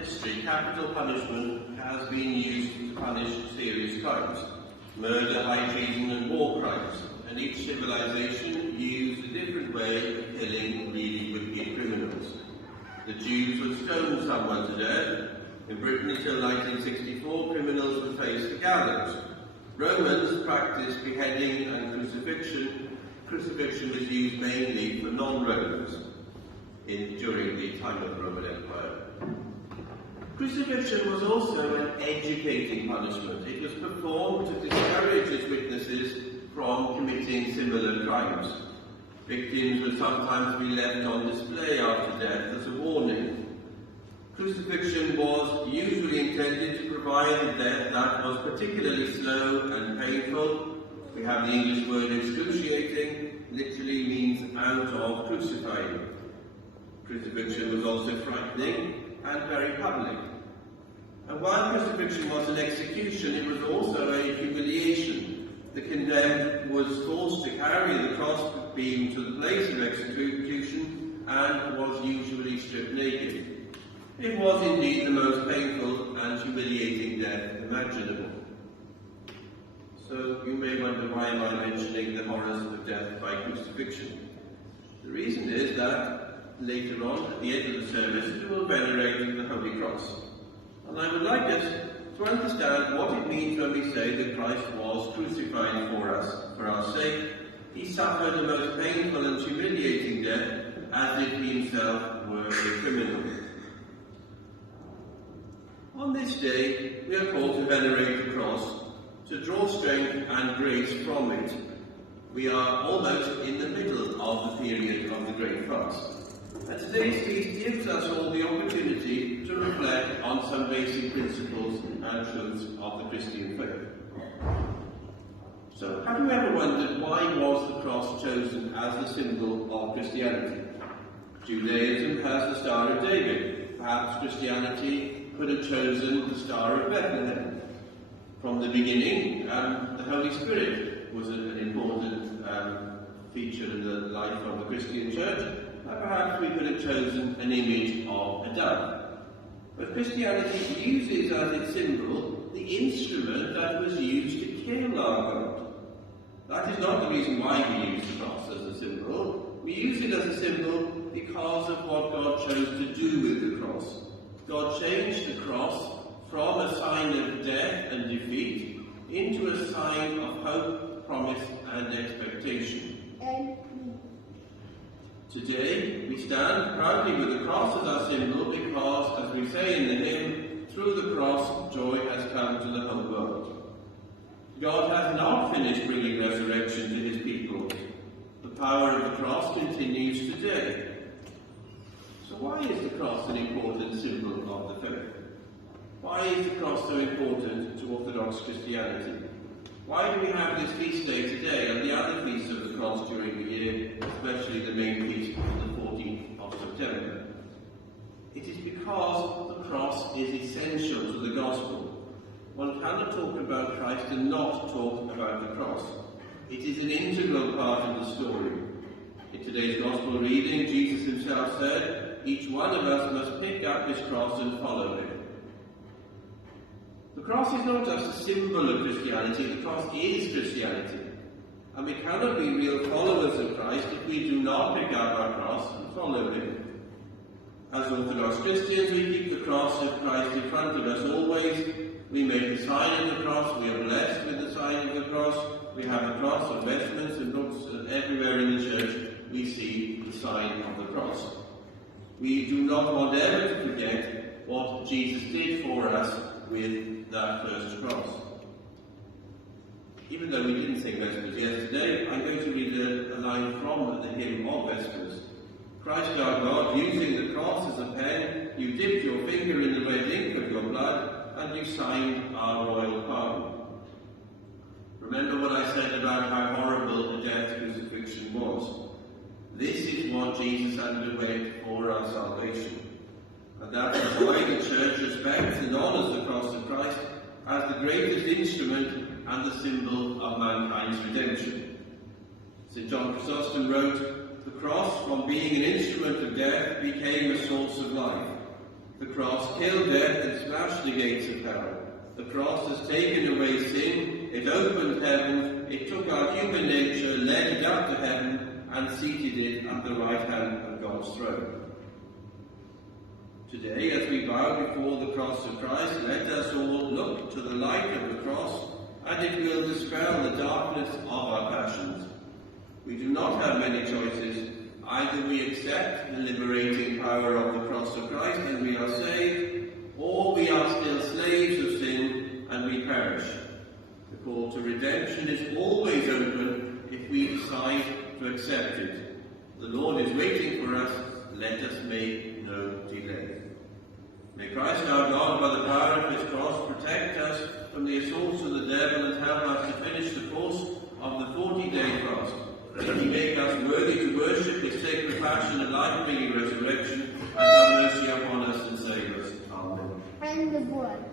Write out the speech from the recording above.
history, capital punishment has been used to punish serious crimes, murder, high treason and war crimes, and each civilization used a different way of killing really wicked criminals. The Jews would stone someone to death. In Britain until 1964, criminals would face the gallows. Romans practiced beheading and crucifixion. Crucifixion was used mainly for non-Romans during the time of the Roman Empire. Crucifixion was also an educating punishment. It was performed to discourage its witnesses from committing similar crimes. Victims would sometimes be left on display after death as a warning. Crucifixion was usually intended to provide a death that was particularly slow and painful. We have the English word excruciating, literally means out of crucifying. Crucifixion was also frightening and very public. And while crucifixion was an execution, it was also a humiliation. The condemned was forced to carry the cross beam to the place of execution and was usually stripped naked. It was indeed the most painful and humiliating death imaginable. So you may wonder, why am I mentioning the horrors of death by crucifixion? The reason is that later on, at the end of the service, we will venerate the Holy Cross. And I would like us to understand what it means when we say that Christ was crucified for us. For our sake, he suffered the most painful and humiliating death, as if he himself were a criminal. On this day, we are called to venerate the cross, to draw strength and grace from it. We are almost in the middle of the period of the Great Fast. And today's feast gives us all the opportunity to reflect on some basic principles and truths of the Christian faith. So, have you ever wondered why was the cross chosen as the symbol of Christianity? Judaism has the Star of David. Perhaps Christianity could have chosen the Star of Bethlehem. From the beginning, the Holy Spirit was an important feature in the life of the Christian church. Perhaps we could have chosen an image of a dove. But Christianity uses as its symbol the instrument that was used to kill our God. That is not the reason why we use the cross as a symbol. We use it as a symbol because of what God chose to do with the cross. God changed the cross from a sign of death and defeat into a sign of hope, promise and expectation. Today, we stand proudly with the cross as our symbol because, as we say in the hymn, through the cross, joy has come to the whole world. God has not finished bringing resurrection to his people. The power of the cross continues today. So why is the cross an important symbol of the faith? Why is the cross so important to Orthodox Christianity? Why do we have this feast day today and the other feasts of the cross during the year, especially the main feast on the 14th of September? It is because the cross is essential to the gospel. One cannot talk about Christ and not talk about the cross. It is an integral part of the story. In today's gospel reading, Jesus himself said, "Each one of us must pick up his cross and follow him." The cross is not just a symbol of Christianity, the cross is Christianity. And we cannot be real followers of Christ if we do not pick up our cross and follow him. As Orthodox Christians, we keep the cross of Christ in front of us always. We make the sign of the cross, we are blessed with the sign of the cross. We have the cross on vestments and books, and everywhere in the church we see the sign of the cross. We do not want ever to forget what Jesus did for us with that first cross. Even though we didn't sing Vespers yesterday, I'm going to read a line from the hymn of Vespers. Christ our God, using the cross as a pen, you dipped your finger in the red ink of your blood, and you signed our royal pardon. Remember what I said about how horrible the death crucifixion was. This is what Jesus underwent for our salvation. And that is why the Church respects and honours the cross of Christ as the greatest instrument and the symbol of mankind's redemption. St. John Chrysostom wrote, "The cross, from being an instrument of death, became a source of life. The cross killed death and smashed the gates of hell. The cross has taken away sin, it opened heaven, it took our human nature, led it up to heaven, and seated it at the right hand of God's throne. Today, as we bow before the cross of Christ, let us all look to the light of the cross, and it will dispel the darkness of our passions. We do not have many choices. Either we accept the liberating power of the cross of Christ and we are saved, or we are still slaves of sin and we perish. The call to redemption is always open if we decide to accept it. The Lord is waiting for us. Let us make no delay. May Christ our God, by the power of his cross, protect us from the assaults of the devil and help us to finish the course of the 40-day fast. May he make us worthy to worship his sacred passion and life-bringing resurrection, and have mercy upon us and save us. Amen. And the blood.